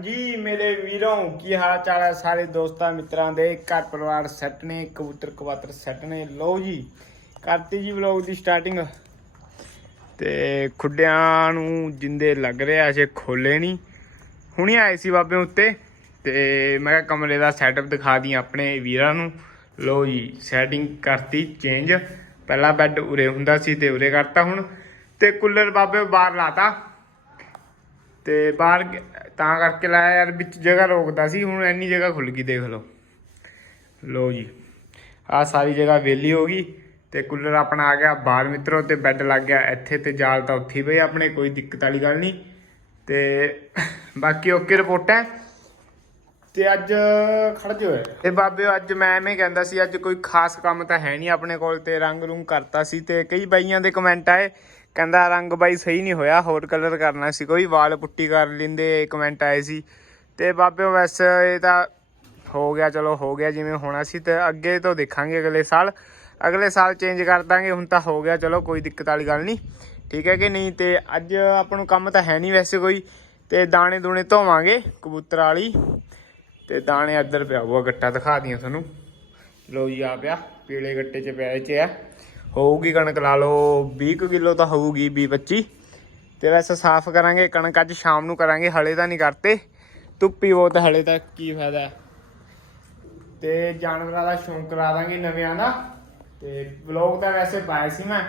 ਹਾਂਜੀ, ਮੇਰੇ ਵੀਰੋਂ ਕੀ ਹਾਲ ਚਾਲ ਹੈ ਸਾਰੇ ਦੋਸਤਾਂ, ਮਿੱਤਰਾਂ ਦੇ? ਘਰ ਪਰਿਵਾਰ ਸੈੱਟ ਨੇ, ਕਬੂਤਰ ਕਵਾਤਰ ਸੈੱਟ ਨੇ। ਲਓ ਜੀ, ਕਰਤੀ ਜੀ ਵਲੌਗ ਦੀ ਸਟਾਰਟਿੰਗ ਤੇ ਖੁੱਡਿਆਂ ਨੂੰ ਜਿੰਦੇ ਲੱਗ ਰਿਹਾ, ਅਜੇ ਖੋਲੇ ਨਹੀਂ। ਹੁਣੇ ਆਏ ਸੀ ਬਾਬੇ ਉੱਤੇ, ਤੇ ਮੈਂ ਕਿਹਾ ਕਮਰੇ ਦਾ ਸੈਟਅਪ ਦਿਖਾ ਦੀ ਆਪਣੇ ਵੀਰਾਂ ਨੂੰ। ਲਓ ਜੀ ਸੈਟਿੰਗ ਕਰਤੀ ਚੇਂਜ ਪਹਿਲਾਂ ਬੈੱਡ ਉਰੇ ਹੁੰਦਾ ਸੀ ਤੇ ਉਰੇ ਕਰਤਾ ਹੁਣ। ਤੇ ਕੂਲਰ ਬਾਬੇ ਬਾਹਰ ਲਾਤਾ। ਤੇ ਬਾਹਰ ਤਾਂ ਕਰਕੇ ਲਾਇਆ ਯਾਰ, ਵਿੱਚ ਜਗ੍ਹਾ ਰੋਕਦਾ ਸੀ, ਹੁਣ ਇੰਨੀ ਜਗ੍ਹਾ ਖੁੱਲ ਗਈ, ਦੇਖ ਲਓ। ਲਓ ਜੀ, ਆ ਸਾਰੀ ਜਗ੍ਹਾ ਵਿਹਲੀ ਹੋ ਗਈ ਤੇ ਕੂਲਰ ਆਪਣਾ ਆ ਗਿਆ ਬਾਹਰ ਮਿੱਤਰੋ ਤੇ ਬੈੱਡ ਲੱਗ ਗਿਆ ਇੱਥੇ ਤੇ ਜਾਲ ਤਾਂ ਉੱਥੇ ਹੀ ਆਪਣੇ, ਕੋਈ ਦਿੱਕਤ ਵਾਲੀ ਗੱਲ ਨਹੀਂ। ਤੇ ਬਾਕੀ ਓਕੇ ਰਿਪੋਰਟ ਹੈ। ਤੇ ਅੱਜ ਖੜ ਜਿਓ ਤੇ ਬਾਬੇ, ਅੱਜ ਮੈਂ ਐਵੇਂ ਕਹਿੰਦਾ ਸੀ, ਅੱਜ ਕੋਈ ਖਾਸ ਕੰਮ ਤਾਂ ਹੈ ਨਹੀਂ ਆਪਣੇ ਕੋਲ ਤੇ ਰੰਗ ਰੂੰਗ ਕਰਤਾ ਸੀ ਤੇ ਕਈ ਬਾਈਆਂ ਦੇ ਕਮੈਂਟ ਆਏ ਕਹਿੰਦਾ ਰੰਗ ਬਾਈ ਸਹੀ ਨਹੀਂ ਹੋਇਆ, ਹੋਰ ਕਲਰ ਕਰਨਾ ਸੀ। ਕੋਈ ਵਾਲ ਪੁੱਟੀ ਕਰ ਲਿੰਦੇ ਕਮੈਂਟ ਆਏ ਸੀ। ਤੇ ਬਾਬੇ ਵੈਸੇ ਇਹ ਤਾਂ ਹੋ ਗਿਆ, ਚਲੋ ਹੋ ਗਿਆ ਜਿਵੇਂ ਹੋਣਾ ਸੀ ਤੇ ਅੱਗੇ ਤੋਂ ਦੇਖਾਂਗੇ ਅਗਲੇ ਸਾਲ। ਅਗਲੇ ਸਾਲ ਚੇਂਜ ਕਰ ਦਾਂਗੇ, ਹੁਣ ਤਾਂ ਹੋ ਗਿਆ, ਚਲੋ ਕੋਈ ਦਿੱਕਤ ਵਾਲੀ ਗੱਲ ਨਹੀਂ। ਠੀਕ ਹੈ ਕਿ ਨਹੀਂ? ਤੇ ਅੱਜ ਆਪਾਂ ਨੂੰ ਕੰਮ ਤਾਂ ਹੈ ਨਹੀਂ ਵੈਸੇ ਕੋਈ। ਤੇ ਦਾਣੇ ਦੂਣੇ ਧੋਵਾਂਗੇ ਕਬੂਤਰ ਵਾਲੀ। ਤੇ ਦਾਣੇ ਇੱਧਰ ਪਿਆ ਹੋਊਗਾ ਗੱਟਾ ਦਿਖਾ ਦਿਆਂ ਤੁਹਾਨੂੰ। ਲੋ ਜੀ ਆ ਪਿਆ, ਪੀਲੇ ਗੱਟੇ 'ਚ ਪਿਆ ਇਹ 'ਚ ਆ ਹੋਊਗੀ ਕਣਕ ਲਾ ਲਓ 20 ਕੁ ਕਿਲੋ ਤਾਂ ਹੋਊਗੀ 20 25 ਤੇ ਵੈਸੇ ਸਾਫ਼ ਕਰਾਂਗੇ, ਕਣਕ ਅੱਜ ਸ਼ਾਮ ਨੂੰ ਕਰਾਂਗੇ, ਹਲੇ ਤਾਂ ਨਹੀਂ ਕਰਤੇ। ਧੁੱਪੀ ਬਹੁਤ ਹਲੇ ਤਾਂ ਕੀ ਫਾਇਦਾ। ਹੈ। ਤੇ ਜਾਨਵਰਾਂ ਦਾ ਸ਼ੌਂਕ ਕਰਾ ਦਾਂਗੇ ਨਵਿਆਂ ਦਾ। ਤੇ ਵਲੌਗ ਤਾਂ ਵੈਸੇ ਪਾਇਆ ਸੀ ਮੈਂ।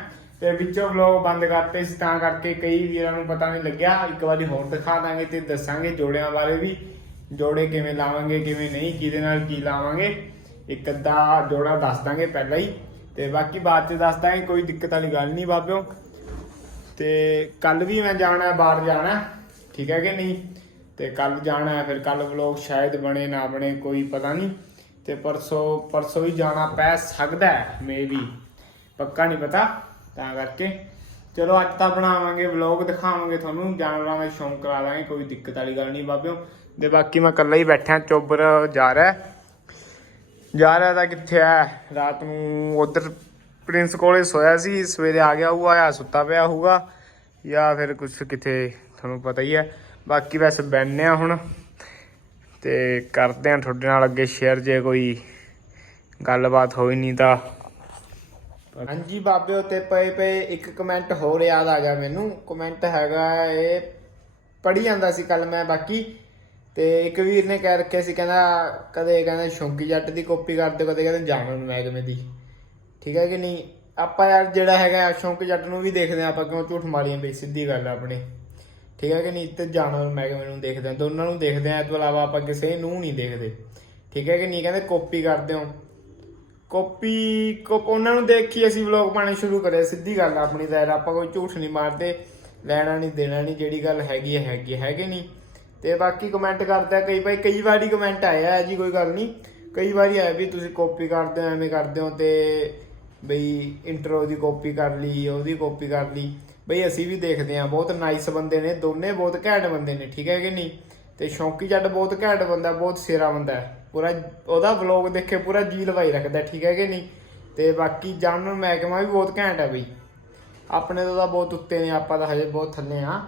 ਤੇ ਵਿੱਚੋਂ ਵਲੌਗ ਬੰਦ ਕਰਤੇ ਸੀ, ਤਾਂ ਕਰਕੇ ਕਈ ਵੀਰਾਂ ਨੂੰ ਪਤਾ ਨਹੀਂ ਲੱਗਿਆ। ਇੱਕ ਵਾਰੀ ਹੋਰ ਦਿਖਾ ਦਾਂਗੇ ਤੇ ਦੱਸਾਂਗੇ ਜੋੜਿਆਂ ਬਾਰੇ ਵੀ। ਜੋੜੇ ਕਿਵੇਂ ਲਾਵਾਂਗੇ, ਕਿਵੇਂ ਨਹੀਂ, ਕਿਹਦੇ ਨਾਲ ਕੀ ਲਾਵਾਂਗੇ। ਇੱਕ ਅੱਧਾ ਜੋੜਾ ਦੱਸ ਦਾਂਗੇ ਪਹਿਲਾਂ ਹੀ। ਤੇ ਬਾਕੀ ਬਾਅਦ ਚ ਦੱਸ ਦਾਂਗੇ, ਕੋਈ ਦਿੱਕਤ ਵਾਲੀ ਗੱਲ ਨਹੀਂ ਬਾਬਿਓ। ਤੇ ਕੱਲ ਵੀ ਮੈਂ ਜਾਣਾ, ਬਾਹਰ ਜਾਣਾ, ਠੀਕ ਹੈ ਕਿ ਨਹੀਂ? ਤੇ ਕੱਲ ਜਾਣਾ ਹੈ ਫਿਰ ਕੱਲ ਵਲੋਗ ਸ਼ਾਇਦ ਬਣੇ, ਨਾ ਬਣੇ, ਕੋਈ ਪਤਾ ਨਹੀਂ। ਤੇ ਪਰਸੋਂ ਪਰਸੋਂ ਹੀ ਜਾਣਾ ਪੈ ਸਕਦਾ ਹੈ ਮੇਬੀ ਪੱਕਾ ਨਹੀਂ ਪਤਾ, ਤਾਂ ਕਰਕੇ। ਚਲੋ, ਅੱਜ ਤਾਂ ਬਣਾਵਾਂਗੇ ਵਲੌਗ ਦਿਖਾਵਾਂਗੇ ਤੁਹਾਨੂੰ, ਜਾਨਵਰਾਂ ਦਾ ਸ਼ੌਂਕ ਕਰਾ ਦਾਂਗੇ, ਕੋਈ ਦਿੱਕਤ ਵਾਲੀ ਗੱਲ ਨਹੀਂ ਬਾਬਿਓ। ਤੇ ਬਾਕੀ ਮੈਂ ਇਕੱਲਾ ਹੀ ਬੈਠਾ, ਚੋਬਰ ਜਾ ਰਿਹਾ ਜਾ ਰਿਹਾ ਤਾਂ ਕਿੱਥੇ ਆ? ਰਾਤ ਨੂੰ ਉਧਰ ਪ੍ਰਿੰਸ ਕੋਲੇ ਸੋਇਆ ਸੀ, ਸਵੇਰੇ ਆ ਗਿਆ ਹੋਊਗਾ, ਜਾਂ ਸੁੱਤਾ ਪਿਆ ਹੋਊਗਾ, ਜਾਂ ਫਿਰ ਕੁਝ ਕਿਤੇ ਤੁਹਾਨੂੰ ਪਤਾ ਹੀ ਹੈ। ਬਾਕੀ ਵੈਸੇ ਬੈਠਨੇ ਆ ਹੁਣ ਤੇ ਕਰਦੇ ਆ ਤੁਹਾਡੇ ਨਾਲ ਅੱਗੇ ਸ਼ੇਅਰ ਜੇ ਕੋਈ ਗੱਲਬਾਤ ਹੋਈ ਨਹੀਂ ਤਾਂ। ਹਾਂਜੀ ਬਾਬੇ ਤੇ ਪਏ ਪਏ ਇੱਕ ਕਮੈਂਟ ਹੋਰ ਯਾਦ ਆ ਗਿਆ ਮੈਨੂੰ। ਕਮੈਂਟ ਹੈਗਾ ਇਹ, ਪੜ੍ਹੀ ਜਾਂਦਾ ਸੀ ਕੱਲ ਮੈਂ, ਬਾਕੀ ਤੇ ਇੱਕ ਵੀਰ ਨੇ ਕਹਿ ਰੱਖਿਆ ਸੀ, ਕਹਿੰਦਾ ਕਦੇ ਕਹਿੰਦਾ ਸ਼ੌਂਕੀ ਜੱਟ ਦੀ ਕਾਪੀ ਕਰਦੇ ਕਦੇ ਕਹਿੰਦੇ ਜਾਮਨ ਮਹਿਕਮੇ ਦੀ। ਠੀਕ ਹੈ ਕਿ ਨਹੀਂ? ਆਪਾਂ ਯਾਰ ਜਿਹੜਾ ਹੈਗਾ ਸ਼ੌਂਕ ਜੱਟ ਨੂੰ ਵੀ ਦੇਖਦੇ ਆ ਆਪਾਂ, ਕਿਉਂ ਝੂਠ ਮਾਰੀਆਂ ਬਈ, ਸਿੱਧੀ ਗੱਲ ਆ ਆਪਣੀ। ਠੀਕ ਹੈ ਕਿ ਨਹੀਂ? ਤੇ ਜਾਨਵਰ ਮਹਿਕਮੇ ਨੂੰ ਦੇਖਦੇ ਆ ਦੋਨਾਂ ਨੂੰ ਦੇਖਦੇ ਆ ਇਹ ਤੋਂ ਇਲਾਵਾ ਆਪਾਂ ਕਿਸੇ ਨੂੰ ਨਹੀਂ ਦੇਖਦੇ। ਠੀਕ ਹੈ ਕਿ ਨਹੀਂ? ਕਹਿੰਦੇ ਕਾਪੀ ਕਰਦੇ ਹੋ ਕਾਪੀ ਕੋਪ ਉਹਨਾਂ ਨੂੰ ਦੇਖ ਕੇ ਅਸੀਂ ਵਲੌਗ ਪਾਣੇ ਸ਼ੁਰੂ ਕਰੇ, ਸਿੱਧੀ ਗੱਲ ਆਪਣੀ ਤਾਂ ਯਾਰ, ਆਪਾਂ ਕੋਈ ਝੂਠ ਨਹੀਂ ਮਾਰਦੇ, ਲੈਣਾ ਨਹੀਂ, ਦੇਣਾ ਨਹੀਂ, ਜਿਹੜੀ ਗੱਲ ਹੈਗੀ ਹੈ, ਹੈਗੀ ਹੈਗੇ ਨਹੀਂ? ਤੇ ਬਾਕੀ ਕਮੈਂਟ ਕਰਦੇ ਕਈ ਭਾਈ, ਕਈ ਵਾਰੀ ਕਮੈਂਟ ਆਇਆ ਹੈ ਜੀ ਕੋਈ ਗੱਲ ਨਹੀਂ। ਕਈ ਵਾਰੀ ਆਇਆ ਵੀ ਤੁਸੀਂ ਕਾਪੀ ਕਰਦੇ ਹੋ, ਐਵੇਂ ਕਰਦੇ ਹੋ ਤੇ ਬਈ ਇੰਟਰੋ ਦੀ ਕਾਪੀ ਕਰ ਲਈ, ਉਹਦੀ ਕਾਪੀ ਕਰ ਲਈ। ਬਈ ਅਸੀਂ ਵੀ ਦੇਖਦੇ ਆ ਬਹੁਤ ਨਾਈਸ ਬੰਦੇ ਨੇ, ਦੋਨੇ ਬਹੁਤ ਘੈਂਟ ਬੰਦੇ ਨੇ, ਠੀਕ ਹੈ ਕਿ ਨਹੀਂ? ਤੇ ਸ਼ੌਂਕੀ ਜੱਟ ਬਹੁਤ ਘੈਂਟ ਬੰਦਾ, ਬਹੁਤ ਸੇਰਾ ਬੰਦਾ ਹੈ। ਪੂਰਾ ਉਹਦਾ ਵਲੌਗ ਦੇਖੇ ਪੂਰਾ ਜੀ ਲਵਾਈ ਰੱਖਦਾ ਠੀਕ ਹੈ ਕਿ ਨਹੀਂ? ਤੇ ਬਾਕੀ ਜਾਨਵਰ ਮਹਿਕਮਾ ਵੀ ਬਹੁਤ ਘੈਂਟ ਹੈ ਬਈ। ਆਪਣੇ ਤੋਂ ਤਾਂ ਬਹੁਤ ਉੱਤੇ ਨੇ, ਆਪਾਂ ਤਾਂ ਹਜੇ ਬਹੁਤ ਥੱਲੇ ਆ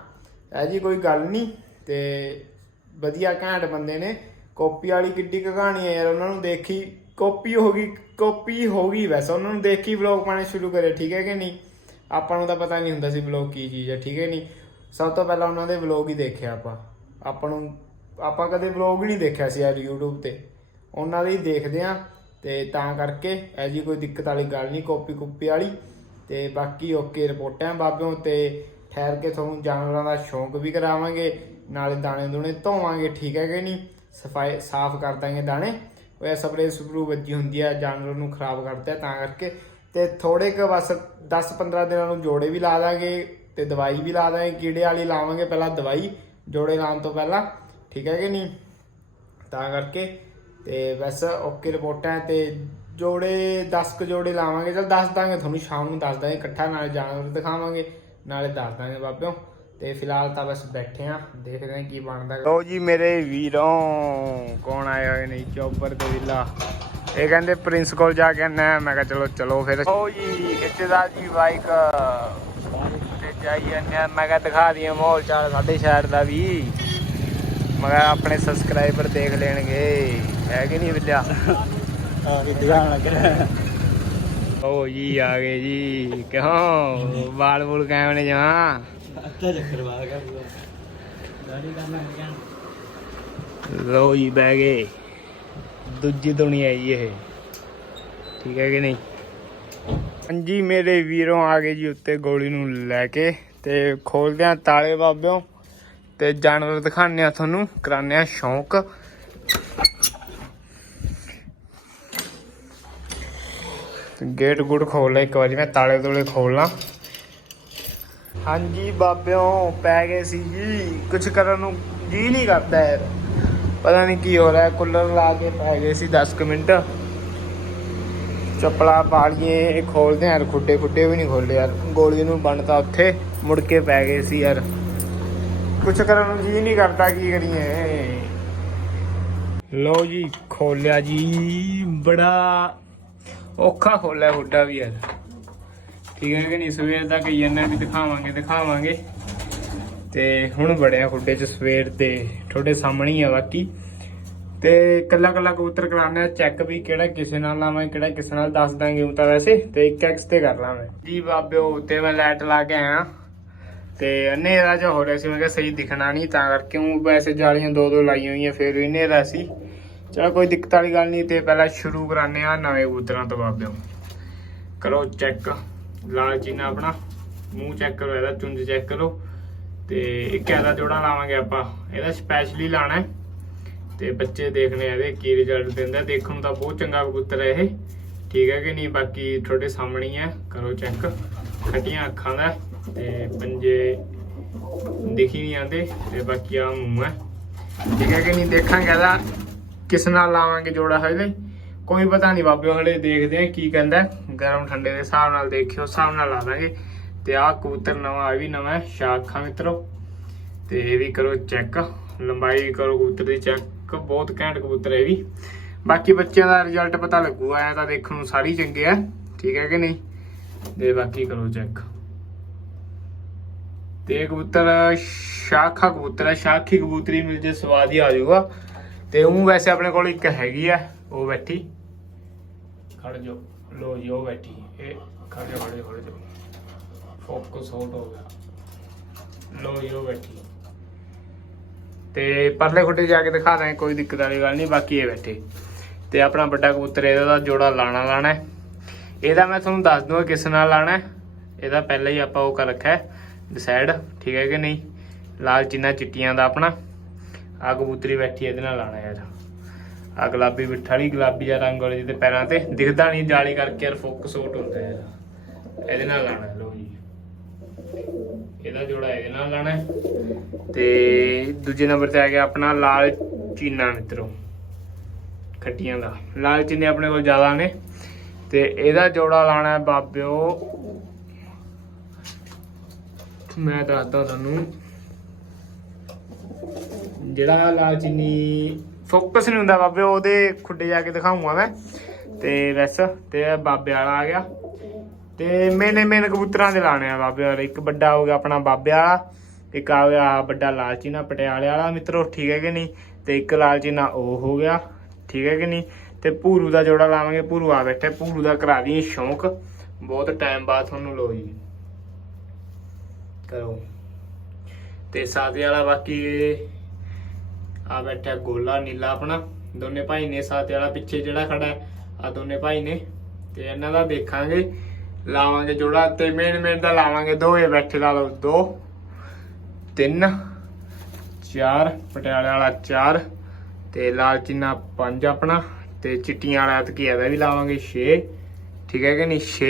ਇਹ ਜੀ ਕੋਈ ਗੱਲ ਨਹੀਂ। ਤੇ ਵਧੀਆ ਘੈਂਟ ਬੰਦੇ ਨੇ। ਕਾਪੀ ਵਾਲੀ ਕਿੱਡੀ ਕਹਾਣੀ ਹੈ ਯਾਰ, ਉਹਨਾਂ ਨੂੰ ਦੇਖੀ, ਕਾਪੀ ਹੋ ਗਈ, ਕਾਪੀ ਹੋ ਗਈ ਵੈਸੇ, ਉਹਨਾਂ ਨੂੰ ਦੇਖੀ ਵਲੌਗ ਪਾਣੇ ਸ਼ੁਰੂ ਕਰੇ, ਠੀਕ ਹੈ ਕਿ ਨਹੀਂ? ਆਪਾਂ ਨੂੰ ਤਾਂ ਪਤਾ ਨਹੀਂ ਹੁੰਦਾ ਸੀ ਵਲੌਗ ਕੀ ਚੀਜ਼ ਹੈ, ਠੀਕ ਹੈ ਨਹੀਂ? ਸਭ ਤੋਂ ਪਹਿਲਾਂ ਉਹਨਾਂ ਦੇ ਵਲੌਗ ਹੀ ਦੇਖਿਆ ਆਪਾਂ। ਆਪਾਂ ਨੂੰ, ਆਪਾਂ ਕਦੇ ਵਲੌਗ ਹੀ ਨਹੀਂ ਦੇਖਿਆ ਸੀ ਯਾਰ YouTube ਤੇ। ਉਹਨਾਂ ਦੇ ਹੀ ਦੇਖਦੇ ਆ ਤੇ ਤਾਂ ਕਰਕੇ ਐ ਜੀ ਕੋਈ ਦਿੱਕਤ ਵਾਲੀ ਗੱਲ ਨਹੀਂ, ਕਾਪੀ ਕੁੱਪੀ ਵਾਲੀ। ਤੇ ਬਾਕੀ ਓਕੇ ਰਿਪੋਰਟਾਂ ਬਾਬਿਓ ਤੇ ਠਹਿਰ ਕੇ ਤੁਹਾਨੂੰ ਜਾਨਵਰਾਂ ਦਾ ਸ਼ੌਂਕ ਵੀ ਕਰਾਵਾਂਗੇ। ਨਾਲੇ ਦਾਣੇ ਦੂਣੇ ਧੋਵਾਂਗੇ, ਠੀਕ ਹੈ ਕਿ ਨਹੀਂ? ਸਫ਼ਾਈ, ਸਾਫ਼ ਕਰ ਦਾਂਗੇ ਦਾਣੇ। ਉਹ ਸਪਰੇ ਸਪਰੂ ਵੱਜੀ ਹੁੰਦੀ ਆ, ਜਾਨਵਰ ਨੂੰ ਖਰਾਬ ਕਰਦੇ ਆ ਤਾਂ ਕਰਕੇ। ਤੇ ਥੋੜੇ ਕੁ ਬਸ 10-15 ਦਿਨਾਂ ਨੂੰ ਜੋੜੇ ਵੀ ਲਾ ਦਾਂਗੇ ਤੇ ਦਵਾਈ ਵੀ ਲਾ ਦਾਂਗੇ। ਕੀੜੇ ਵਾਲੀ ਲਾਵਾਂਗੇ ਪਹਿਲਾਂ ਦਵਾਈ, ਜੋੜੇ ਲਾਉਣ ਤੋਂ ਪਹਿਲਾਂ, ਠੀਕ ਹੈ ਕਿ ਨਹੀਂ? ਤਾਂ ਕਰਕੇ। ਤੇ ਬਸ ਓਕੇ ਰਿਪੋਰਟਾਂ ਤੇ ਜੋੜੇ 10 ਕੁ ਜੋੜੇ ਲਾਵਾਂਗੇ। ਚਲ ਦੱਸ ਦਾਂਗੇ ਤੁਹਾਨੂੰ, ਸ਼ਾਮ ਨੂੰ ਦੱਸ ਦਾਂਗੇ ਇਕੱਠਾ, ਨਾਲੇ ਜਾਨਵਰ ਦਿਖਾਵਾਂਗੇ, ਨਾਲੇ ਦੱਸ ਦਾਂਗੇ ਬਾਬਿਓ। ਤੇ ਫਿਲਹਾਲ ਤਾਂ ਬਸ ਬੈਠੇ ਆ ਦੇਖਦੇ ਆਂ ਕੀ ਬਣਦਾ। ਲੋ ਜੀ ਮੇਰੇ ਵੀਰੋਂ ਕੌਣ ਆਏ ਹੋਏ ਨੇ ਚੌਪਰ ਤੇ ਵਿਲਾ ਇਹ ਕਹਿੰਦੇ ਪ੍ਰਿੰਸ ਕੋਲ ਜਾ ਕੇ ਆਣਾ ਮੈਂ ਕਿਹਾ ਚਲੋ ਚਲੋ ਫਿਰ। ਓ ਜੀ ਦਾ ਜੀ ਬਾਈਕ। ਤੇ ਜਾਈ ਜਾਂਦੇ ਆ। ਮੈਂ ਕਿਹਾ ਦਿਖਾ ਦਈਏ ਮਾਹੌਲ ਚਾਲ ਸਾਡੇ ਸ਼ਹਿਰ ਦਾ ਵੀ। ਮਗਾ ਆਪਣੇ ਸਬਸਕ੍ਰਾਈਬਰ ਦੇਖ ਲੈਣਗੇ। ਹੈ ਕਿ ਨਹੀਂ ਬਿੱਲਿਆ ਆ ਕੇ ਦਿਖਾਣ ਲੱਗ ਰਿਹਾ। ਓ ਜੀ ਆ ਗਏ ਜੀ। ਕਿਉਂ? ਵਾਲ ਵੂਲ ਕਾਇਮ ਨੇ ਜਮਾ ਅੱਤਾ ਚੱਕਰ ਮਾਰ ਕਰ ਦਾੜੀ ਕਰਨਾ ਹੈ ਲੋ ਜੀ, ਬਹਿ ਗਏ। ਦੂਜੀ ਦੁਨੀਆ ਜੀ ਇਹ। ਠੀਕ ਹੈ ਕਿ ਨਹੀਂ? ਹਾਂਜੀ, ਮੇਰੇ ਵੀਰੋਂ ਆ ਗਏ ਜੀ ਉੱਤੇ ਗੋਲੀ ਨੂੰ ਲੈ ਕੇ ਤੇ ਖੋਲਦੇ ਆ ਤਾਲੇ ਬਾਬਿਓ ਤੇ ਜਾਨਵਰ ਦਿਖਾਣੇ ਆ ਤੁਹਾਨੂੰ ਕਰਾਣੇ ਆ ਸ਼ੌਂਕ। ਗੇਟ ਗੁੱਟ ਖੋਲ ਲੈ, ਇੱਕ ਵਾਰੀ ਮੈਂ ਤਾਲੇ ਤੋਲੇ ਖੋਲਣਾ ਹਾਂਜੀ ਬਾਬਿਓ, ਪੈ ਗਏ ਸੀ ਜੀ। ਕੁਝ ਕਰਨ ਨੂੰ ਜੀ ਨਹੀਂ ਕਰਦਾ ਯਾਰ। ਪਤਾ ਨਹੀਂ ਕੀ ਹੋ ਰਿਹਾ, ਕੂਲਰ ਲਾ ਕੇ ਪੈ ਗਏ ਸੀ 10 ਕੁ ਮਿੰਟ। ਚੱਪਲਾ ਪਾ ਲਈਏ ਖੋਲਦੇ ਯਾਰ, ਖੁੱਡੇ ਖੁੱਡੇ ਵੀ ਨਹੀਂ ਖੋਲਦੇ ਯਾਰ। ਗੋਲੀ ਨੂੰ ਬਣਤਾ ਉੱਥੇ, ਮੁੜ ਕੇ ਪੈ ਗਏ ਸੀ ਯਾਰ। ਕੁਝ ਕਰਨ ਨੂੰ ਜੀ ਨਹੀਂ ਕਰਦਾ, ਕੀ ਕਰੀਏ। ਲੋ ਜੀ, ਖੋਲਿਆ ਜੀ, ਬੜਾ ਔਖਾ ਖੋਲਿਆ ਹੁੱਡਾ ਵੀ ਯਾਰ। ਠੀਕ ਹੈ ਕਿ ਨਹੀਂ ਸਵੇਰ ਦਾ ਕਈ ਜੰਨਾ ਵੀ ਦਿਖਾਵਾਂਗੇ ਦਿਖਾਵਾਂਗੇ। ਤੇ ਹੁਣ ਬੜਿਆ ਖੁੱਡੇ ਚ ਸਵੇਰ ਦੇ, ਤੁਹਾਡੇ ਸਾਹਮਣੇ ਹੀ ਆ ਬਾਕੀ। ਤੇ ਕੱਲਾ ਕੱਲਾ ਕਬੂਤਰ ਕਰਾਉਣਾ ਚੈੱਕ ਵੀ ਕਿਹੜਾ ਕਿਸੇ ਨਾਲ ਲਾਵਾਂ, ਕਿਹੜਾ ਕਿਸੇ ਨਾਲ ਦੱਸ ਦਾਂਗੇ ਉਹ ਤਾਂ ਵੈਸੇ, ਤੇ ਇੱਕ ਐਕਸ ਤੇ ਕਰ ਲਾਂ ਜੀ ਬਾਬਿਓ ਤੇ ਮੈਂ ਲਾਈਟ ਲਾ ਕੇ ਆਇਆ। ਤੇ ਹਨੇਰਾ ਜਿਹਾ ਹੋ ਰਿਹਾ ਸੀ, ਮੈਂ ਕਿਹਾ ਸਹੀ ਦਿਖਣਾ ਨਹੀਂ ਤਾਂ ਕਰਕੇ ਉਹ ਵੈਸੇ ਜਾਲੀਆਂ ਦੋ ਦੋ ਲਾਈਆਂ ਹੋਈਆਂ, ਫਿਰ ਵੀ ਹਨੇਰਾ ਸੀ। ਚਲੋ ਕੋਈ ਦਿੱਕਤ ਵਾਲੀ ਗੱਲ ਨਹੀਂ ਤੇ ਪਹਿਲਾਂ ਸ਼ੁਰੂ ਕਰਾਨੇ ਆ ਨਵੇਂ ਕਬੂਤਰਾਂ ਤੋਂ ਬਾਬਿਓ। ਕਰੋ ਚੈੱਕ ਲਾਲ ਚੀਨਾ ਆਪਣਾ, ਮੂੰਹ ਚੈੱਕ ਕਰੋ, ਇਹਦਾ ਚੁੰਝ ਚੈੱਕ ਕਰੋ ਤੇ ਇੱਕ ਇਹਦਾ ਜੋੜਾ ਲਾਵਾਂਗੇ ਆਪਾਂ। ਇਹਦਾ ਸਪੈਸ਼ਲੀ ਲਾਣਾ ਹੈ ਤੇ ਬੱਚੇ ਦੇਖਣੇ ਇਹਦੇ ਕੀ ਰਿਜ਼ਲਟ ਦਿੰਦਾ ਦੇਖਣ ਨੂੰ ਤਾਂ ਬਹੁਤ ਚੰਗਾ ਕਬੂਤਰ ਹੈ ਇਹ। ਠੀਕ ਹੈ ਕਿ ਨਹੀਂ? ਬਾਕੀ ਤੁਹਾਡੇ ਸਾਹਮਣੇ ਹੀ ਹੈ। ਕਰੋ ਚੈੱਕ ਖੱਟੀਆਂ ਅੱਖਾਂ ਦਾ ਤੇ ਪੰਜੇ ਦਿਖੀ ਨਹੀਂ ਆਂਦੇ ਤੇ ਬਾਕੀ ਆ ਮੂੰਹ ਹੈ। ਠੀਕ ਹੈ ਕਿ ਨਹੀਂ? ਦੇਖਾਂਗੇ ਇਹਦਾ ਕਿਸ ਨਾਲ ਲਾਵਾਂਗੇ ਜੋੜਾ ਹਲੇ ਕੋਈ ਪਤਾ ਨਹੀਂ ਬਾਬਿਓ ਹਲੇ ਦੇਖਦੇ ਆ ਕੀ ਕਹਿੰਦਾ ਗਰਮ ਠੰਡੇ ਦੇ ਹਿਸਾਬ ਨਾਲ ਦੇਖਿਓ, ਹਿਸਾਬ ਨਾਲ ਲਾ ਦਾਂਗੇ। ਤੇ ਆਹ ਕਬੂਤਰ ਨਵਾਂ ਆ ਵੀ ਨਵਾਂ ਸ਼ਾਖਾ ਸ਼ਾਖਾਂ ਮਿੱਤਰੋ। ਤੇ ਇਹ ਵੀ ਕਰੋ ਚੈੱਕ, ਲੰਬਾਈ ਵੀ ਕਰੋ ਕਬੂਤਰ ਦੀ ਚੈੱਕ, ਬਹੁਤ ਘੈਂਟ ਕਬੂਤਰ ਹੈ ਇਹ ਵੀ। ਬਾਕੀ ਬੱਚਿਆਂ ਦਾ ਰਿਜ਼ਲਟ ਪਤਾ ਲੱਗੂਗਾ ਐ ਤਾਂ ਦੇਖਣ ਨੂੰ ਸਾਰੀ ਚੰਗੇ ਆ, ਠੀਕ ਹੈ ਕਿ ਨਹੀਂ? ਤੇ ਬਾਕੀ ਕਰੋ ਚੈੱਕ। ਤੇ ਕਬੂਤਰ, ਸ਼ਾਖਾ ਕਬੂਤਰ ਹੈ, ਸ਼ਾਖੀ ਕਬੂਤਰੀ ਮਿਲ ਜੇ ਸਵਾਦ ਹੀ ਆ ਜਾਊਗਾ। ਤੇ ਉਹ ਵੈਸੇ ਆਪਣੇ ਕੋਲ ਇੱਕ ਹੈਗੀ ਆ ਉਹ ਬੈਠੀ। ਖੜ ਜੋ ਲੋ ਜੀ ਉਹ ਬੈਠੀ। ਇਹ ਖੜ ਜਾ ਖੜ ਜਾ ਖੜ ਜਾ ਫੋਕਸ ਆਊਟ ਹੋ ਗਿਆ। ਲੋ ਜੀ ਉਹ ਬੈਠੀ। ਤੇ ਪਰਲੇ ਖੁੱਡੇ ਜਾ ਕੇ ਦਿਖਾ ਦਾਂਗੇ ਕੋਈ ਦਿੱਕਤ ਵਾਲੀ ਗੱਲ ਨਹੀਂ ਬਾਕੀ ਇਹ ਬੈਠੇ। ਤੇ ਆਪਣਾ ਵੱਡਾ ਕਬੂਤਰ ਇਹਦਾ ਦਾ ਜੋੜਾ ਲਾਣਾ ਲਾਣਾ ਇਹਦਾ ਮੈਂ ਤੁਹਾਨੂੰ ਦੱਸ ਦੂੰਗਾ ਕਿਸ ਨਾਲ ਲਾਣਾ ਇਹਦਾ ਪਹਿਲਾਂ ਹੀ ਆਪਾਂ ਉਹ ਕਰ ਰੱਖਿਆ ਡਿਸਾਈਡ ਠੀਕ ਹੈ ਕਿ ਨਹੀਂ? ਲਾਲ ਚਿੰਨਾ ਚਿੱਟੀਆਂ ਦਾ ਆਪਣਾ। ਆ ਕਬੂਤਰੀ ਬੈਠੀ ਇਹਦੇ ਨਾਲ ਲਾਣਾ ਯਾਰ ਆ ਗੁਲਾਬੀ ਬਿੱਠਾ ਵਾਲੀ ਗੁਲਾਬੀ ਜਾਂ ਰੰਗ ਵਾਲੀ ਜਿਹਦੇ ਪੈਰਾਂ ਤੇ ਦਿਖਦਾ ਨਹੀਂ, ਜਾਲੀ ਕਰਕੇ ਯਾਰ ਫੋਕਸ ਆਊਟ ਹੁੰਦਾ ਯਾਰ। ਇਹਦੇ ਨਾਲ ਲਾਣਾ ਲੋ ਜੀ। ਇਹਦਾ ਜੋੜਾ ਇਹਦੇ ਨਾਲ ਲਾਣਾ ਤੇ ਦੂਜੇ ਨੰਬਰ ਤੇ ਆ ਗਿਆ ਆਪਣਾ ਲਾਲ ਚੀਨਾ ਮਿੱਤਰੋ, ਖੱਟੀਆਂ ਦਾ। ਲਾਲ ਚੀਨੇ ਆਪਣੇ ਕੋਲ ਜ਼ਿਆਦਾ ਨੇ। ਤੇ ਇਹਦਾ ਜੋੜਾ ਲਾਣਾ ਬਾਬਿਓ। ਮੈਂ ਦੱਸਦਾ ਤੁਹਾਨੂੰ। ਜਿਹੜਾ ਲਾਲ ਚੀਨੀ ਫੋਕਸ ਨਹੀਂ ਹੁੰਦਾ ਬਾਬੇ, ਉਹਦੇ ਖੁੱਡੇ ਜਾ ਕੇ ਦਿਖਾਉਂਗਾ ਮੈਂ। ਤੇ ਵੈਸ ਤੇ ਬਾਬੇ ਵਾਲਾ ਆ ਗਿਆ। ਤੇ ਮੇਨੇ ਮੇਨ ਕਬੂਤਰਾਂ ਦੇ ਲਾਣੇ ਆ ਬਾਬੇ ਵਾਲੇ। ਇੱਕ ਵੱਡਾ ਹੋ ਗਿਆ ਆਪਣਾ ਬਾਬੇ ਵਾਲਾ, ਇੱਕ ਆ ਗਿਆ ਵੱਡਾ ਲਾਲ ਚੀਨਾ ਪਟਿਆਲੇ ਵਾਲਾ। ਮਿੱਤਰੋ, ਠੀਕ ਹੈ ਕਿ ਨਹੀਂ? ਤੇ ਇੱਕ ਲਾਲ ਚੀਨਾ ਉਹ ਹੋ ਗਿਆ। ਠੀਕ ਹੈ ਕਿ ਨਹੀਂ? ਤੇ ਭੂਰੂ ਦਾ ਜੋੜਾ ਲਾਵਾਂਗੇ। ਭੂਰੂ ਆ ਬੈਠੇ, ਭੂਰੂ ਦਾ ਕਰਾ ਦਈਏ ਸ਼ੌਂਕ। ਬਹੁਤ ਟਾਈਮ ਬਾਅਦ ਤੁਹਾਨੂੰ ਲੋ ਜੀ। ਕਰੋ। ਤੇ ਸਾਦੇ ਵਾਲਾ ਬਾਕੀ ਆ ਬੈਠਾ ਗੋਲਾ ਨੀਲਾ ਆਪਣਾ। ਦੋਨੇ ਭਾਈ ਨੇ ਸਾਦੇ ਵਾਲਾ ਪਿੱਛੇ ਜਿਹੜਾ ਖੜਾ ਆ ਦੋਨੇ ਭਾਈ ਨੇ। ਤੇ ਇਹਨਾਂ ਦਾ ਦੇਖਾਂਗੇ। ਲਾਵਾਂਗੇ ਜੋੜਾ ਤੇ ਮੇਨ ਮੇਨ ਦਾ ਲਾਵਾਂਗੇ ਦੋ ਇਹ ਬੈਠੇ ਲਾ ਲਓ। ਦੋ, ਤਿੰਨ, ਚਾਰ, ਪਟਿਆਲੇ ਵਾਲਾ ਚਾਰ, ਤੇ ਲਾਲ ਚੀਨਾ ਪੰਜ ਆਪਣਾ। ਤੇ ਚਿੱਟੀਆਂ ਵਾਲਾ ਤੇ ਕੀ ਇਹਦਾ ਵੀ ਲਾਵਾਂਗੇ 6 ਠੀਕ ਹੈ ਕਿ ਨਹੀਂ? 6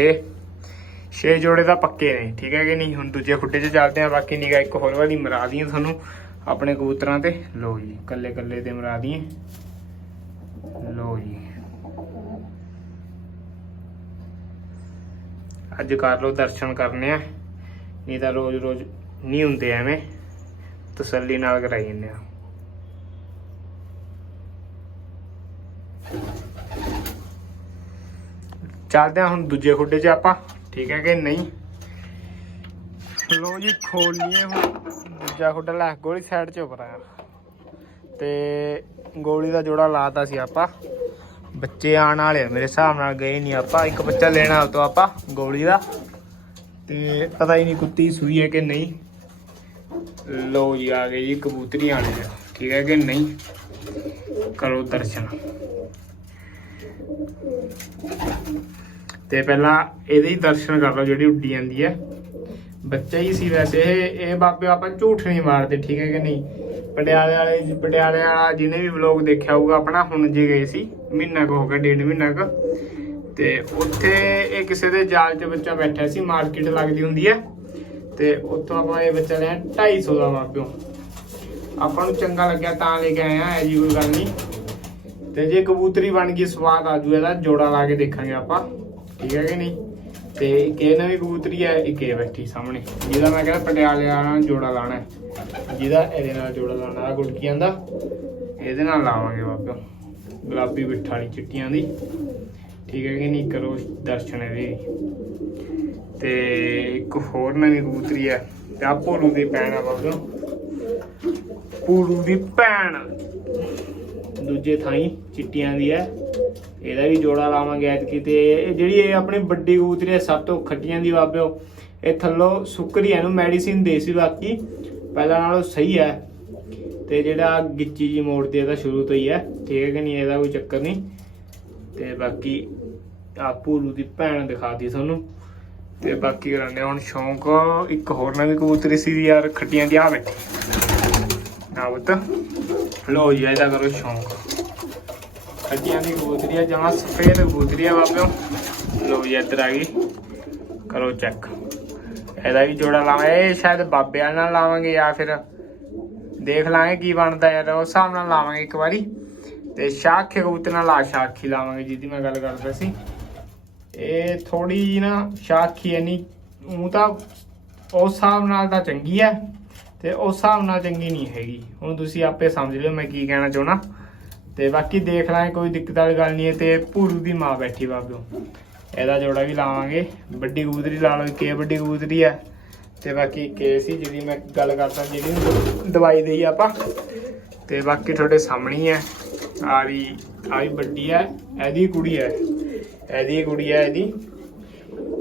ਛੇ ਜੋੜੇ ਤਾਂ ਪੱਕੇ ਨੇ। ਠੀਕ ਹੈ ਕਿ ਨਹੀਂ? ਹੁਣ ਦੂਜੇ ਖੁੱਡੇ 'ਚ ਚੱਲਦੇ ਆ ਬਾਕੀ ਨਿਗਾ ਇੱਕ ਹੋਰ ਵਾਲੀ ਮਰਾ ਦੀਆਂ ਤੁਹਾਨੂੰ। ਆਪਣੇ ਕਬੂਤਰਾਂ ਤੇ। ਲੋ ਜੀ ਕੱਲੇ ਕੱਲੇ ਤੇ ਮਰਾ ਦਈਏ। ਲੋ ਜੀ। ਅੱਜ ਕਰ ਲੋ ਦਰਸ਼ਨ ਕਰਨੇ ਆ। ਨਹੀਂ ਤਾਂ ਰੋਜ਼ ਰੋਜ਼ ਨਹੀਂ ਹੁੰਦੇ ਐਵੇਂ। ਤਸੱਲੀ ਨਾਲ ਕਰਾਈ ਜਾਂਦੇ ਆ। ਚੱਲਦੇ ਆ ਹੁਣ ਦੂਜੇ ਖੁੱਡੇ 'ਚ ਆਪਾਂ। ਠੀਕ ਹੈ ਕਿ ਨਹੀਂ? ਲੋ ਜੀ, ਖੋਲ ਲਈਏ ਹੁਣ। ਦੂਜਾ ਖੁੱਡਾ ਲੈ, ਗੋਲੀ ਸਾਈਡ 'ਚ ਉਪਰ ਆ ਤੇ ਗੋਲੀ ਦਾ ਜੋੜਾ ਲਾਤਾ ਸੀ ਆਪਾਂ। ਬੱਚੇ ਆਣ ਵਾਲੇ ਮੇਰੇ ਹਿਸਾਬ ਨਾਲ ਗਏ ਨਹੀਂ ਆਪਾਂ। ਇੱਕ ਬੱਚਾ ਲੈਣਾ ਉਹ ਤੋਂ ਆਪਾਂ ਗੋਲੀ ਦਾ। ਤੇ ਪਤਾ ਹੀ ਨਹੀਂ ਕੁੱਤੀ ਸੂਈ ਹੈ ਕਿ ਨਹੀਂ। ਲੋ ਜੀ, ਆ ਗਏ ਜੀ ਕਬੂਤਰੀ ਆਣੇ ਠੀਕ ਹੈ ਕਿ ਨਹੀਂ? ਕਰੋ ਦਰਸ਼ਨ। ਤੇ ਪਹਿਲਾਂ ਇਹਦੇ ਹੀ ਦਰਸ਼ਨ ਕਰ ਲਓ, ਜਿਹੜੀ ਉੱਡੀ ਜਾਂਦੀ ਹੈ। ਬੱਚਾ ਹੀ ਸੀ ਵੈਸੇ, ਇਹ ਇਹ ਬਾਬੇ ਆਪਾਂ ਝੂਠ ਨਹੀਂ ਮਾਰਦੇ, ਠੀਕ ਹੈ ਕਿ ਨਹੀਂ? ਪਟਿਆਲੇ ਵਾਲੇ ਪਟਿਆਲੇ ਵਾਲਾ ਜਿਹਨੇ ਵੀ ਵਲੌਗ ਦੇਖਿਆ ਹੋਊਗਾ, ਆਪਣਾ ਹੁਣ ਜੇ ਗਏ ਸੀ, ਮਹੀਨਾ ਕੁ ਹੋ ਗਿਆ, ਡੇਢ ਮਹੀਨਾ ਕੁ। ਤੇ ਉੱਥੇ ਇਹ ਕਿਸੇ ਦੇ ਜਾਲ 'ਚ ਬੱਚਾ ਬੈਠਾ ਸੀ, ਮਾਰਕੀਟ ਲੱਗਦੀ ਹੁੰਦੀ ਹੈ। ਤੇ ਉੱਥੋਂ ਆਪਾਂ ਇਹ ਬੱਚਾ ਲਿਆ 250 ਦਾ ਬਾਬਿਓ। ਆਪਾਂ ਨੂੰ ਚੰਗਾ ਲੱਗਿਆ, ਤਾਂ ਲੈ ਕੇ ਆਏ ਆ ਇਹ ਜੀ ਕੋਈ ਗੱਲ ਨਹੀਂ। ਤੇ ਜੇ ਕਬੂਤਰੀ ਬਣ ਗਈ, ਸਵਾਦ ਆਜੂ ਇਹਦਾ, ਜੋੜਾ ਲਾ ਕੇ ਦੇਖਾਂਗੇ ਆਪਾਂ। ਠੀਕ ਹੈ ਕਿ ਨਹੀਂ? ਤੇ ਇੱਕ ਇਹ ਨਵੀਂ ਕਬੂਤਰੀ ਹੈ, ਇਹ ਇਹ ਬੈਠੀ ਸਾਹਮਣੇ। ਜਿਹਦਾ ਮੈਂ ਕਹਿੰਦਾ ਪਟਿਆਲੇ ਨਾਲ ਜੋੜਾ ਲਾਣਾ ਹੈ। ਜਿਹਦਾ ਇਹਦੇ ਨਾਲ ਜੋੜਾ ਲਾਣਾ ਆ ਗੁੜਕੀਆਂ ਦਾ। ਇਹਦੇ ਨਾਲ ਲਾਵਾਂਗੇ ਬਾਬਾ। ਗੁਲਾਬੀ ਬਿੱਠਾ ਵਾਲੀ ਚਿੱਟੀਆਂ ਦੀ। ਠੀਕ ਹੈ ਕਿ ਨਹੀਂ? ਕਰੋ ਦਰਸ਼ਨ ਇਹਦੇ। ਤੇ ਇੱਕ ਹੋਰ ਨਵੀਂ ਕਬੂਤਰੀ ਹੈ। ਤੇ ਆ ਭੋਲੂ ਦੀ ਭੈਣ ਆ ਬਾਬਾ। ਭੋਲੂ ਦੀ ਭੈਣ। ਦੂਜੇ ਥਾਈ ਚਿੱਟੀਆਂ ਦੀ ਹੈ। ਇਹਦਾ ਵੀ ਜੋੜਾ ਲਾਵਾਂਗੇ ਐਤਕੀ ਤੇ ਇਹ ਜਿਹੜੀ ਇਹ ਆਪਣੀ ਵੱਡੀ ਕਬੂਤਰੀ ਹੈ, ਸਭ ਤੋਂ ਖੱਟੀਆਂ ਦੀ ਬਾਬਿਓ, ਇਹ ਥੱਲੋਂ ਸੁੱਕਰੀ ਇਹਨੂੰ ਮੈਡੀਸਿਨ ਦੇ ਸੀ ਬਾਕੀ, ਪਹਿਲਾਂ ਨਾਲੋਂ ਸਹੀ ਹੈ। ਤੇ ਜਿਹੜਾ ਗਿੱਚੀ ਜੀ ਮੋੜਦੀ ਇਹਦਾ ਸ਼ੁਰੂ ਤੋਂ ਹੀ ਹੈ, ਠੀਕ ਹੈ ਕਿ ਨਹੀਂ, ਇਹਦਾ ਕੋਈ ਚੱਕਰ ਨਹੀਂ। ਤੇ ਬਾਕੀ ਆ ਭੂਲੂ ਦੀ ਭੈਣ ਦਿਖਾਤੀ ਤੁਹਾਨੂੰ। ਤੇ ਬਾਕੀ ਕਰਾਂਦੇ ਹੁਣ ਸ਼ੌਂਕ, ਇੱਕ ਹੋਰ ਨਵੀਂ ਕਬੂਤਰੀ ਸੀ ਯਾਰ ਖੱਟੀਆਂ ਦੀ ਆ ਬੈਠੀ ਨਾ ਬਤ ਲੋ ਜੀ, ਇਹਦਾ ਕਰੋ ਸ਼ੌਂਕ। ਖੱਟੀਆਂ ਦੀ ਕਬੂਤਰੀ ਆ ਜਮਾ ਸਫੇਦ ਕਬੂਤਰੀ ਆ ਬਾਬਿਓ। ਲੋ ਜੀ, ਇੱਧਰ ਆ ਗਈ। ਕਰੋ ਚੈੱਕ ਇਹਦਾ ਵੀ ਜੋੜਾ ਲਾਵਾਂ। ਇਹ ਸ਼ਾਇਦ ਬਾਬੇ ਵਾਲੇ ਨਾਲ ਲਾਵਾਂਗੇ ਜਾਂ ਫਿਰ ਦੇਖ ਲਾਂਗੇ ਕੀ ਬਣਦਾ ਯਾਰ। ਉਸ ਹਿਸਾਬ ਨਾਲ ਲਾਵਾਂਗੇ ਇੱਕ ਵਾਰੀ। ਤੇ ਸ਼ਾਖੇ ਕਬੂਤਰ ਨਾਲ ਲਾ ਸ਼ਾਖੀ ਲਾਵਾਂਗੇ, ਜਿਹਦੀ ਮੈਂ ਗੱਲ ਕਰਦਾ ਸੀ। ਇਹ ਥੋੜੀ ਨਾ ਸ਼ਾਖੀ ਇੰਨੀ ਉਹ ਤਾਂ ਉਸ ਹਿਸਾਬ ਨਾਲ ਤਾਂ ਚੰਗੀ ਹੈ ਤੇ ਉਸ ਹਿਸਾਬ ਨਾਲ ਚੰਗੀ ਨਹੀਂ ਹੈਗੀ। ਹੁਣ ਤੁਸੀਂ ਆਪੇ ਸਮਝ ਲਿਓ ਮੈਂ ਕੀ ਕਹਿਣਾ ਚਾਹੁੰਦਾ। ਤੇ ਬਾਕੀ ਦੇਖ ਲਾਂਗੇ, ਕੋਈ ਦਿੱਕਤ ਵਾਲੀ ਗੱਲ ਨਹੀਂ ਹੈ ਤੇ ਭੂਰੂ ਦੀ ਮਾਂ ਬੈਠੀ ਬਾਬਿਓ ਇਹਦਾ ਜੋੜਾ ਵੀ ਲਾਵਾਂਗੇ। ਵੱਡੀ ਕਬੂਤਰੀ ਲਾ ਲਓ ਕੇ ਵੱਡੀ ਕਬੂਤਰੀ ਹੈ ਤੇ ਬਾਕੀ ਕੇ ਸੀ ਜਿਹਦੀ ਮੈਂ ਗੱਲ ਕਰਦਾ, ਜਿਹੜੀ ਦਵਾਈ ਦੇਈ ਆਪਾਂ। ਤੇ ਬਾਕੀ ਤੁਹਾਡੇ ਸਾਹਮਣੇ ਹੀ ਹੈ ਆ ਵੀ ਆ ਵੀ ਵੱਡੀ ਹੈ ਇਹਦੀ ਕੁੜੀ ਹੈ ਇਹਦੀ ਕੁੜੀ ਹੈ ਇਹਦੀ।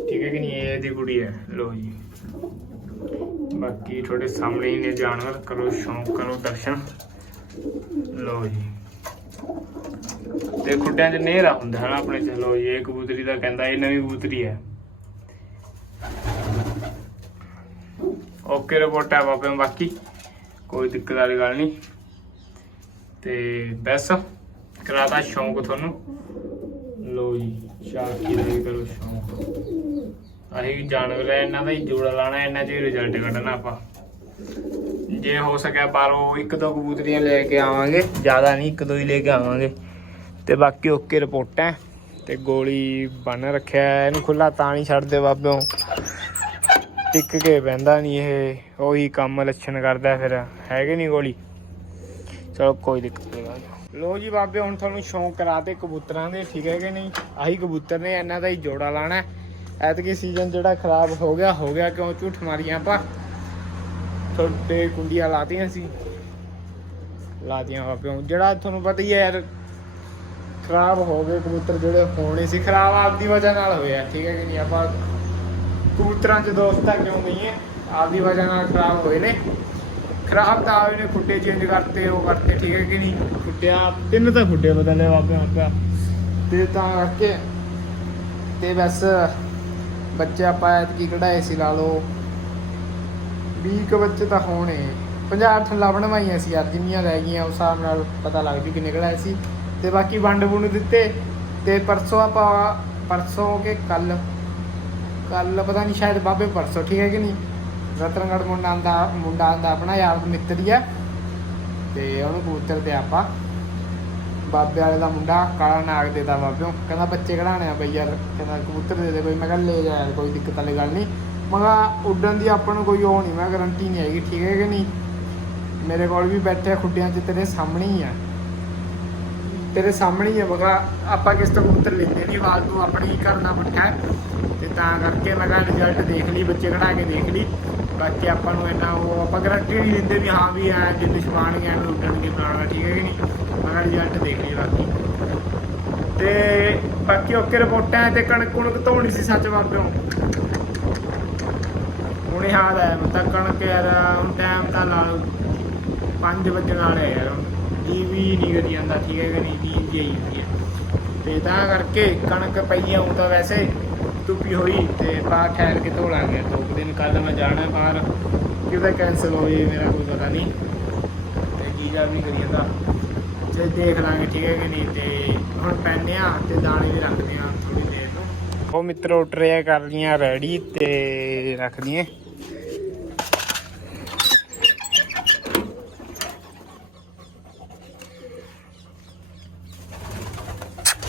ਠੀਕ ਹੈ ਕਿ ਨਹੀਂ? ਇਹਦੀ ਕੁੜੀ ਹੈ ਲੋ ਜੀ। ਬਾਕੀ ਤੁਹਾਡੇ ਸਾਹਮਣੇ ਹੀ ਨੇ ਜਾਨਵਰ। ਕਰੋ, ਸ਼ੌਂਕ ਕਰੋ, ਦਰਸ਼ਨ। ਲੋ ਜੀ। ਤੇ ਖੁੱਡਿਆਂ 'ਚ ਨੇਰਾ ਹੁੰਦਾ ਹੈ ਨਾ ਆਪਣੇ ਚਲੋ ਇਹ ਕਬੂਤਰੀ ਦਾ ਕਹਿੰਦਾ ਇਹ ਨਵੀਂ ਕਬੂਤਰੀ ਹੈ। ਓਕੇ ਰਿਪੋਰਟ ਹੈ ਬਾਬੇ ਬਾਕੀ ਕੋਈ ਦਿੱਕਤ ਵਾਲੀ ਗੱਲ ਨਹੀਂ। ਤੇ ਬਸ ਕਰਾਦਾ ਸ਼ੌਂਕ ਤੁਹਾਨੂੰ। ਲੋ ਜੀ ਸ਼ਾਕੀ ਦਾ ਵੀ ਕਰੋ ਸ਼ੌਂਕ। ਅਸੀਂ ਵੀ ਜਾਨਵਰ ਇਹਨਾਂ ਦਾ ਹੀ ਜੋੜਾ ਲਾਣਾ ਇਹਨਾਂ 'ਚ ਹੀ ਰਿਜ਼ਲਟ ਕੱਢਣਾ ਆਪਾਂ। ਜੇ ਹੋ ਸਕਿਆ ਬਾਹਰੋਂ ਇੱਕ ਦੋ ਕਬੂਤਰੀਆਂ ਲੈ ਕੇ ਆਵਾਂਗੇ, ਜ਼ਿਆਦਾ ਨਹੀਂ, ਇੱਕ ਦੋ ਹੀ ਲੈ ਕੇ ਆਵਾਂਗੇ। ਤੇ ਬਾਕੀ ਓਕੇ ਰਿਪੋਰਟਾਂ ਤੇ ਗੋਲੀ ਬੰਨ ਰੱਖਿਆ, ਇਹਨੂੰ ਖੁੱਲਾ ਤਾਂ ਨਹੀਂ ਛੱਡਦੇ ਬਾਬਿਓ। ਟਿਕ ਕੇ ਬਹਿੰਦਾ ਨਹੀਂ ਇਹ, ਉਹੀ ਕੰਮ ਲੱਛਣ ਕਰਦਾ ਫਿਰ, ਹੈਗੇ ਨਹੀਂ ਗੋਲੀ? ਚਲੋ ਕੋਈ ਦਿੱਕਤ ਨਹੀਂ ਲੋ ਜੀ ਬਾਬੇ ਹੁਣ ਤੁਹਾਨੂੰ ਸ਼ੌਂਕ ਕਰਾਤੇ ਕਬੂਤਰਾਂ ਦੇ, ਠੀਕ ਹੈ ਕਿ ਨਹੀਂ? ਆਹੀ ਕਬੂਤਰ ਨੇ, ਇਹਨਾਂ ਦਾ ਹੀ ਜੋੜਾ ਲਾਣਾ ਐਤਕੀ ਸੀਜ਼ਨ ਜਿਹੜਾ ਖਰਾਬ ਹੋ ਗਿਆ ਹੋ ਗਿਆ ਕਿਉਂ? ਝੂਠ ਮਾਰੀਆਂ ਆਪਾਂ। ਤੁਹਾਡੇ ਕੁੰਡੀਆਂ ਲਾਤੀਆਂ ਸੀ। ਲਾਤੀਆਂ ਬਾਬੇ ਜਿਹੜਾ ਤੁਹਾਨੂੰ ਪਤਾ ਹੀ ਹੈ ਯਾਰ, ਖਰਾਬ ਹੋ ਗਏ ਕਬੂਤਰ ਜਿਹੜੇ ਹੋਣੇ ਸੀ। ਖਰਾਬ ਆਪਦੀ ਵਜ੍ਹਾ ਨਾਲ ਹੋਇਆ ਠੀਕ ਹੈ ਕਿ ਨਹੀਂ? ਆਪਾਂ ਕਬੂਤਰਾਂ 'ਚ ਦੋਸਤਾਂ ਕਿਉਂ ਨਹੀਂ ਹੈ? ਆਪਦੀ ਵਜ੍ਹਾ ਨਾਲ ਖਰਾਬ ਹੋਏ ਨੇ। ਖਰਾਬ ਤਾਂ ਆਏ ਨੇ ਖੁੱਡੇ ਚੇਂਜ ਕਰਤੇ, ਉਹ ਕਰਤੇ, ਠੀਕ ਹੈ ਕਿ ਨਹੀਂ? ਖੁੱਡਿਆ ਤਿੰਨ ਤਾਂ ਖੁੱਡੇ ਬਦਲੇ ਬਾਬੇ ਆਪਾਂ ਤੇ ਤਾਂ ਕਰਕੇ, ਤੇ ਬਸ, ਬੱਚੇ ਆਪਾਂ ਐਤਕੀ ਕਢਾਏ ਸੀ, ਲਾ ਲਓ। 20 ਕੁ ਬੱਚੇ ਤਾਂ ਹੋਣੇ। 50 ਠੱਲਾ ਬਣਵਾਈਆਂ ਸੀ ਯਾਰ ਜਿੰਨੀਆਂ ਰਹਿ ਗਈਆਂ, ਉਸ ਹਿਸਾਬ ਨਾਲ ਪਤਾ ਲੱਗ ਜੂ ਕਿੰਨੇ ਕਢਾਏ ਸੀ। ਤੇ ਬਾਕੀ ਵੰਡ ਵੁੰਡ ਦਿੱਤੇ। ਤੇ ਪਰਸੋਂ ਆਪਾਂ, ਪਰਸੋਂ ਕੇ ਕੱਲ ਕੱਲ ਪਤਾ ਨਹੀਂ, ਸ਼ਾਇਦ ਬਾਬੇ ਪਰਸੋਂ, ਠੀਕ ਹੈ ਕਿ ਨਹੀਂ? ਰਤਨਗੜ ਮੁੰਡਾ ਆਂਦਾ ਮੁੰਡਾ ਆਂਦਾ ਆਪਣਾ ਯਾਰ ਮਿੱਤਰ ਹੀ ਆ। ਤੇ ਉਹਨੂੰ ਕਬੂਤਰ ਤੇ ਆਪਾਂ। ਬਾਬੇ ਵਾਲੇ ਦਾ ਮੁੰਡਾ, ਕਾਲਾ ਨਾਗ ਦੇਤਾ ਬਾਬਿਓ। ਕਹਿੰਦਾ, ਬੱਚੇ ਕਢਾਣੇ ਆ ਬਈ ਯਾਰ, ਕਹਿੰਦਾ, ਕਬੂਤਰ ਦੇ ਦੇ ਕੋਈ ਮੈਂ ਕਿਹਾ, ਲੈ ਜਾ ਯਾਰ, ਕੋਈ ਦਿੱਕਤ ਵਾਲੀ ਗੱਲ ਨਹੀਂ। ਮੈਂ ਉੱਡਣ ਦੀ ਆਪਾਂ ਨੂੰ ਕੋਈ ਉਹ ਨਹੀਂ ਮੈਂ ਗਾਰੰਟੀ ਨਹੀਂ ਹੈਗੀ, ਠੀਕ ਹੈ ਕਿ ਨਹੀਂ? ਮੇਰੇ ਕੋਲ ਵੀ ਬੈਠੇ ਖੁੱਡਿਆਂ 'ਚ, ਤੇਰੇ ਸਾਹਮਣੇ ਹੀ ਆ। ਤੇਰੇ ਸਾਹਮਣੇ ਹੀ ਆ ਬਗਾ ਆਪਾਂ ਕਿਸ ਤੋਂ ਕਬੂਤਰ ਲੈਂਦੇ ਨਹੀਂ ਫਾਲਤੂ ਆਪਣੀ ਹੀ ਕਰਨਾ ਪੱਠਾ ਹੈ। ਤੇ ਤਾਂ ਕਰਕੇ ਮੈਂ ਕਿਹਾ ਰਿਜ਼ਲਟ ਦੇਖ ਲਈ, ਬੱਚੇ ਕਢਾ ਕੇ ਦੇਖ ਲਈ। ਬਾਕੀ ਆਪਾਂ ਨੂੰ ਇੰਨਾ ਉਹ, ਆਪਾਂ ਗਰੰਟੀ ਨਹੀਂ ਦਿੰਦੇ ਵੀ ਹਾਂ ਵੀ ਐ ਜੇ ਦੁਸ਼ਮਣ ਗਿਆ ਨੂੰ ਉੱਡਣਗੇ ਬਣਾਉਣਾ ਠੀਕ ਹੈ ਕਿ ਨਹੀਂ? ਮੈਂ ਰਿਜ਼ਲਟ ਦੇਖ ਲਈ ਬਾਕੀ। ਤੇ ਬਾਕੀ ਓਕੇ ਰਿਪੋਰਟਾਂ ਤੇ ਕਣਕ ਕੁਣਕ ਧੋਣੀ ਸੀ ਸੱਚ ਬਾਬਿਓ। ਹੁਣ ਯਾਦ ਆਇਆ ਕਣਕ ਯਾਰ, ਹੁਣ ਟਾਈਮ ਤਾਂ ਲਾ ਲਓ। 5 ਵਜੇ ਨਾਲ ਹੈ ਯਾਰ ਜੀ ਨਹੀਂ ਕਰੀ ਜਾਂਦਾ, ਠੀਕ ਹੈ ਕਿ ਨਹੀਂ? ਨੀਂਦ ਜਿਹੀ ਹੁੰਦੀ ਹੈ। ਤੇ ਤਾਂ ਕਰਕੇ ਕਣਕ ਪਈ ਆਉਂ ਤਾਂ ਵੈਸੇ ਧੁੱਪੀ ਹੋਈ ਤੇ ਪਾ ਠਹਿਰ ਕੇ ਧੋ ਲਾਂਗੇ। ਦੋ ਦਿਨ ਕੱਲ ਮੈਂ ਜਾਣਾ ਬਾਹਰ ਕਿਉਂ ਕੈਂਸਲ ਹੋ ਜੇ ਮੇਰਾ ਕੋਈ ਪਤਾ ਨਹੀਂ। ਤੇ ਜੀਜਾ ਵੀ ਕਰੀ ਜਾਂਦਾ। ਜੇ ਦੇਖ ਲਾਂਗੇ, ਠੀਕ ਹੈ ਕਿ ਨਹੀਂ? ਤੇ ਹੁਣ ਪੈਨੇ ਆ ਤੇ ਦਾਣੇ ਵੀ ਰੱਖਦੇ ਆ ਥੋੜੀ ਦੇਰ ਨੂੰ। ਉਹ ਮਿੱਤਰੋ ਟਰੇ ਕਰ ਲੀਆਂ ਰੈਡੀ ਤੇ ਰੱਖ ਦਈਏ।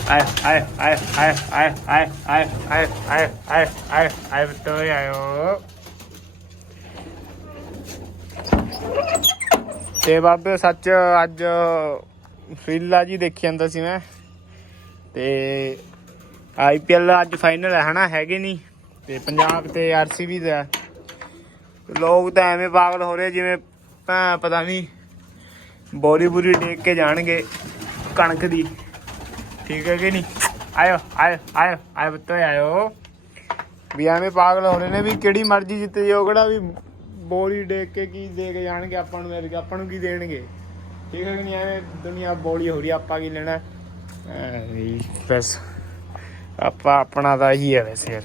ਆਏ ਆਏ ਆਏ ਆਏ ਆਏ ਆਏ ਆਏ ਆਏ ਆਏ ਆਏ ਆਏ ਆਏ ਤੋਏ ਆਇਓ ਤੇ ਬਾਬੇ ਸੱਚ ਅੱਜ ਫੀਲਾ ਜੀ ਦੇਖੀ ਜਾਂਦਾ ਸੀ ਮੈਂ ਤੇ ਆਈਪੀਐਲ ਅੱਜ ਫਾਈਨਲ ਹੈ ਹਨਾ ਹੈਗੇ ਨਹੀਂ ਤੇ ਪੰਜਾਬ ਤੇ ਆਰਸੀਬੀ ਦਾ ਹੈ। ਤੇ ਲੋਕ ਤਾਂ ਐਵੇਂ ਪਾਗਲ ਹੋ ਰਹੇ ਜਿਵੇਂ ਭੈਂ ਪਤਾ ਨਹੀਂ ਬੋਰੀ ਬੁਰੀ ਡੇਕ ਕੇ ਜਾਣਗੇ ਕਣਕ ਦੀ ਠੀਕ ਹੈ ਕਿ ਨਹੀਂ? ਆਇਓ ਆਇਓ ਆਇਓ ਆਇਓ ਬੱਤੋ ਆਇਓ। ਵੀ ਐਵੇਂ ਪਾਗਲ ਹੋ ਰਹੇ ਨੇ ਵੀ ਕਿਹੜੀ ਮਰਜ਼ੀ ਜਿੱਤੇ ਜਾਓ ਕਿਹੜਾ ਵੀ ਬੋਲੀ ਡੇਕ ਕੇ ਕੀ ਦੇ ਕੇ ਜਾਣਗੇ ਆਪਾਂ ਨੂੰ ਮੇਰੇ ਆਪਾਂ ਨੂੰ ਕੀ ਦੇਣਗੇ? ਠੀਕ ਹੈ ਕਿ ਨਹੀਂ? ਐਵੇਂ ਦੁਨੀਆ ਬੋਲੀ ਹੋ ਰਹੀ ਆਪਾਂ ਕੀ ਲੈਣਾ? ਬਸ। ਆਪਾਂ ਆਪਣਾ ਤਾਂ ਹੀ ਹੈ ਵੈਸੇ ਯਾਰ।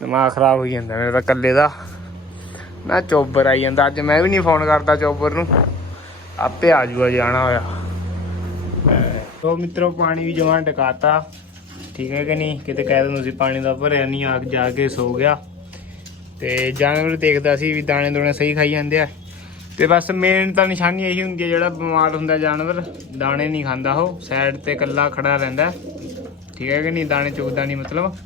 ਦਿਮਾਗ ਖਰਾਬ ਹੋਈ ਜਾਂਦਾ ਮੇਰਾ ਤਾਂ ਇਕੱਲੇ ਦਾ। ਨਾ ਚੋਬਰ ਆਈ ਜਾਂਦਾ। ਅੱਜ ਮੈਂ ਵੀ ਨਹੀਂ ਫੋਨ ਕਰਦਾ ਚੋਬਰ ਨੂੰ। ਆਪੇ ਆ ਜੂਗਾ, ਜਾਣਾ ਹੋਇਆ। ਤੋ ਮਿੱਤਰੋ, ਪਾਣੀ ਵੀ ਜਮਾਂ ਟਕਾਤਾ। ਠੀਕ ਹੈ ਕਿ ਨਹੀਂ? ਕਿਤੇ ਕਹਿ ਦਿੰਦੇ ਸੀ, ਪਾਣੀ ਦਾ ਭਰਿਆ ਨਹੀਂ ਆਗ ਜਾ ਕੇ ਸੋ ਗਿਆ। ਤੇ ਜਾਨਵਰ ਦੇਖਦਾ ਸੀ ਵੀ ਦਾਣੇ ਦੋਣੇ ਸਹੀ ਖਾਈ ਜਾਂਦੇ ਆ। ਤੇ ਬਸ ਮੇਨ ਤਾਂ ਨਿਸ਼ਾਨੀ ਇਹੀ ਹੁੰਦੀ ਹੈ, ਜਿਹੜਾ ਬਿਮਾਰ ਹੁੰਦਾ ਜਾਨਵਰ, ਦਾਣੇ ਨਹੀਂ ਖਾਂਦਾ ਉਹ। ਸਾਈਡ ਤੇ ਇਕੱਲਾ ਖੜਾ ਰਹਿੰਦਾ ਠੀਕ ਹੈ ਕਿ ਨਹੀਂ? ਦਾਣੇ ਚੁਗਦਾ ਨਹੀਂ ਮਤਲਬ।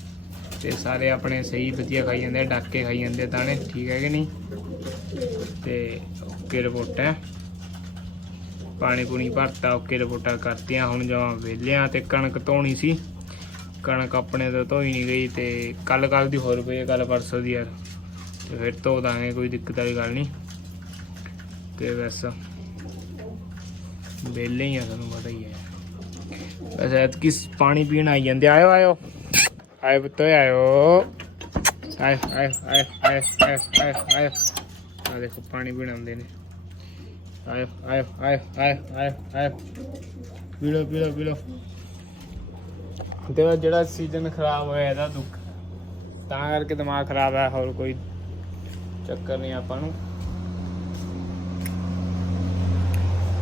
ਤੇ ਸਾਰੇ ਆਪਣੇ ਸਹੀ ਵਧੀਆ ਖਾਈ ਜਾਂਦੇ ਆ, ਡੱਕ ਕੇ ਖਾਈ ਜਾਂਦੇ ਦਾਣੇ। ਠੀਕ ਹੈ ਕਿ ਨਹੀਂ? ਤੇ ਓਕੇ ਰਿਪੋਰਟ ਹੈ। ਪਾਣੀ ਪੂਣੀ ਭਰਤਾ, ਓਕੇ ਰਿਪੋਰਟਾਂ ਕਰਤੀਆਂ, ਹੁਣ ਜਮਾਂ ਵਿਹਲਿਆਂ ਤੇ ਕਣਕ ਧੋਣੀ ਸੀ। ਕਣਕ ਆਪਣੇ ਤੋਂ ਧੋਈ ਨਹੀਂ ਗਈ ਤੇ ਕੱਲ ਕੱਲ ਦੀ ਹੋਰ ਪਈ ਕੱਲ ਪਰਸੋਂ ਦੀ ਯਾਰ। ਤੇ ਫਿਰ ਧੋ ਦਾਂਗੇ, ਕੋਈ ਦਿੱਕਤ ਵਾਲੀ ਗੱਲ ਨਹੀਂ। ਤੇ ਬਸ। ਵਿਹਲੇ ਹੀ ਆ, ਤੁਹਾਨੂੰ ਪਤਾ ਹੀ ਹੈ। ਬਸ ਐਤਕੀ ਪਾਣੀ ਪੀਣ ਆਈ ਜਾਂਦੇ, ਆਇਓ ਆਇਓ। ਆਏ ਪੁੱਤੋ, ਆਇਓ। ਆਏ ਆਏ ਆਏ ਆਏ ਆਏ ਆਏ ਆਏ। ਆ ਦੇਖੋ, ਪਾਣੀ ਪੀਣ ਆਉਂਦੇ ਨੇ। ਆਏ ਆਏ ਆਏ ਆਏ ਆਏ ਆਏ। ਪੀਲੋ ਪੀਲੋ ਪੀਲੋ ਤੇ ਜਿਹੜਾ ਸੀਜ਼ਨ ਖਰਾਬ ਹੋਇਆ ਇਹਦਾ ਦੁੱਖ। ਤਾਂ ਕਰਕੇ ਦਿਮਾਗ ਖਰਾਬ ਹੈ, ਹੋਰ ਕੋਈ ਚੱਕਰ ਨਹੀਂ ਆਪਾਂ ਨੂੰ।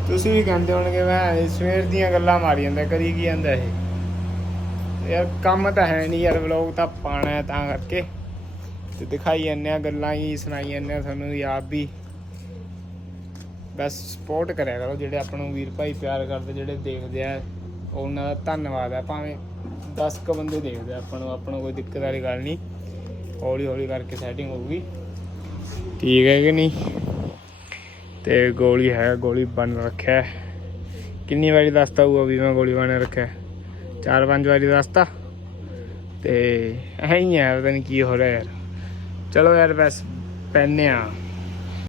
ਤੁਸੀਂ ਵੀ ਕਹਿੰਦੇ ਹੋਣਗੇ, ਮੈਂ ਸਵੇਰ ਦੀਆਂ ਗੱਲਾਂ ਮਾਰੀ ਜਾਂਦਾ, ਕਰੀ ਕੀ ਜਾਂਦਾ ਇਹ? ਯਾਰ ਕੰਮ ਤਾਂ ਹੈ ਨਹੀਂ ਯਾਰ ਵਲੋਗ ਤਾਂ ਪਾਣਾ ਤਾਂ ਕਰਕੇ। ਤੇ ਦਿਖਾਈ ਜਾਂਦੇ ਆ ਗੱਲਾਂ ਹੀ, ਸੁਣਾਈ ਜਾਂਦੇ ਆ, ਤੁਹਾਨੂੰ ਵੀ ਆਪ ਵੀ। ਬਸ ਸਪੋਰਟ ਕਰਿਆ ਕਰੋ, ਜਿਹੜੇ ਆਪਾਂ ਨੂੰ ਵੀਰ ਭਾਈ ਪਿਆਰ ਕਰਦੇ, ਜਿਹੜੇ ਦੇਖਦੇ ਆ, ਉਹਨਾਂ ਦਾ ਧੰਨਵਾਦ ਹੈ ਭਾਵੇਂ 10 ਕ ਬੰਦੇ ਦੇਖਦੇ ਆ, ਆਪਾਂ ਨੂੰ ਆਪਾਂ ਨੂੰ ਕੋਈ ਦਿੱਕਤ ਵਾਲੀ ਗੱਲ ਨਹੀਂ। ਹੌਲੀ ਹੌਲੀ ਕਰਕੇ ਸੈਟਿੰਗ ਹੋਊਗੀ। ਠੀਕ ਹੈ ਕਿ ਨਹੀਂ? ਤੇ ਗੋਲੀ ਹੈ, ਗੋਲੀ ਬਣ ਰੱਖਿਆ ਕਿੰਨੀ ਵਾਰੀ ਦੱਸਤਾ ਹੋਊਗਾ ਵੀ ਮੈਂ ਗੋਲੀ ਬਣ ਰੱਖਿਆ ਚਾਰ ਪੰਜ ਵਾਰੀ ਦੱਸਤਾ। ਤੇ ਐਂ ਹੀ ਹੈ, ਪਤਾ ਨਹੀਂ ਕੀ ਹੋ ਰਿਹਾ ਯਾਰ। ਚਲੋ ਯਾਰ, ਬਸ ਪੈਨੇ ਆ।